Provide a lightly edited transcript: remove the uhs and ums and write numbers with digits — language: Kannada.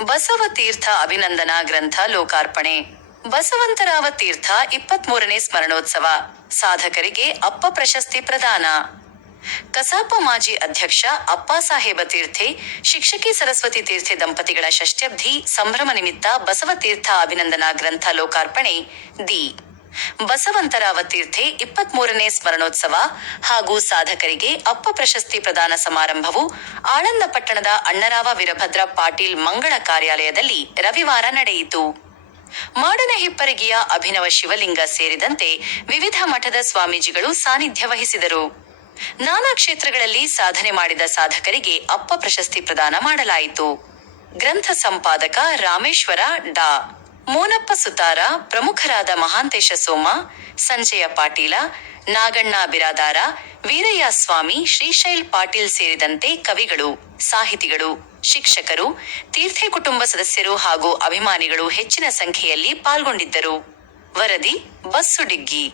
ಬಸವ ತೀರ್ಥ ಅಭಿನಂದನಾ ಗ್ರಂಥ ಲೋಕಾರ್ಪಣೆ. ಬಸವಂತರಾವ ತೀರ್ಥ 23ನೇ ಸ್ಮರಣೋತ್ಸವ. ಸಾಧಕರಿಗೆ ಅಪ್ಪ ಪ್ರಶಸ್ತಿ ಪ್ರದಾನ. ಕಸಾಪ ಮಾಜಿ ಅಧ್ಯಕ್ಷ ಅಪ್ಪಾಸಾಹೇಬ ತೀರ್ಥೆ, ಶಿಕ್ಷಕಿ ಸರಸ್ವತಿ ತೀರ್ಥೆ ದಂಪತಿಗಳ ಷಷ್ಠ್ಯಬ್ಧಿ ಸಂಭ್ರಮ ನಿಮಿತ್ತ ಬಸವ ತೀರ್ಥ ಅಭಿನಂದನಾ ಗ್ರಂಥ ಲೋಕಾರ್ಪಣೆ. ದಿ. ಬಸವಂತರಾವ ತೀರ್ಥೆ 23ನೇ ಸ್ಮರಣೋತ್ಸವ ಹಾಗೂ ಸಾಧಕರಿಗೆ ಅಪ್ಪ ಪ್ರಶಸ್ತಿ ಪ್ರದಾನ ಸಮಾರಂಭವು ಆಳಂದ ಪಟ್ಟಣದ ಅಣ್ಣರಾವ ವೀರಭದ್ರ ಪಾಟೀಲ್ ಮಂಗಳ ಕಾರ್ಯಾಲಯದಲ್ಲಿ ರವಿವಾರ ನಡೆಯಿತು. ಮಾಡನ ಹಿಪ್ಪರಗಿಯ ಅಭಿನವ ಶಿವಲಿಂಗ ಸೇರಿದಂತೆ ವಿವಿಧ ಮಠದ ಸ್ವಾಮೀಜಿಗಳು ಸಾನ್ನಿಧ್ಯ ವಹಿಸಿದರು. ನಾನಾ ಕ್ಷೇತ್ರಗಳಲ್ಲಿ ಸಾಧನೆ ಮಾಡಿದ ಸಾಧಕರಿಗೆ ಅಪ್ಪ ಪ್ರಶಸ್ತಿ ಪ್ರದಾನ ಮಾಡಲಾಯಿತು. ಗ್ರಂಥ ಸಂಪಾದಕ ರಾಮೇಶ್ವರ ಡಾ. ಮೋನಪ್ಪ ಸುತಾರ, ಪ್ರಮುಖರಾದ ಮಹಾಂತೇಶ ಸೋಮ, ಸಂಜಯ ಪಾಟೀಲ, ನಾಗಣ್ಣ ಬಿರಾದಾರ, ವೀರಯ್ಯ ಸ್ವಾಮಿ, ಶ್ರೀಶೈಲ್ ಪಾಟೀಲ್ ಸೇರಿದಂತೆ ಕವಿಗಳು, ಸಾಹಿತಿಗಳು, ಶಿಕ್ಷಕರು, ತೀರ್ಥೆ ಕುಟುಂಬ ಸದಸ್ಯರು ಹಾಗೂ ಅಭಿಮಾನಿಗಳು ಹೆಚ್ಚಿನ ಸಂಖ್ಯೆಯಲ್ಲಿ ಪಾಲ್ಗೊಂಡಿದ್ದರು. ವರದಿ: ಬಸ್ಸು ಡಿಗ್ಗಿ.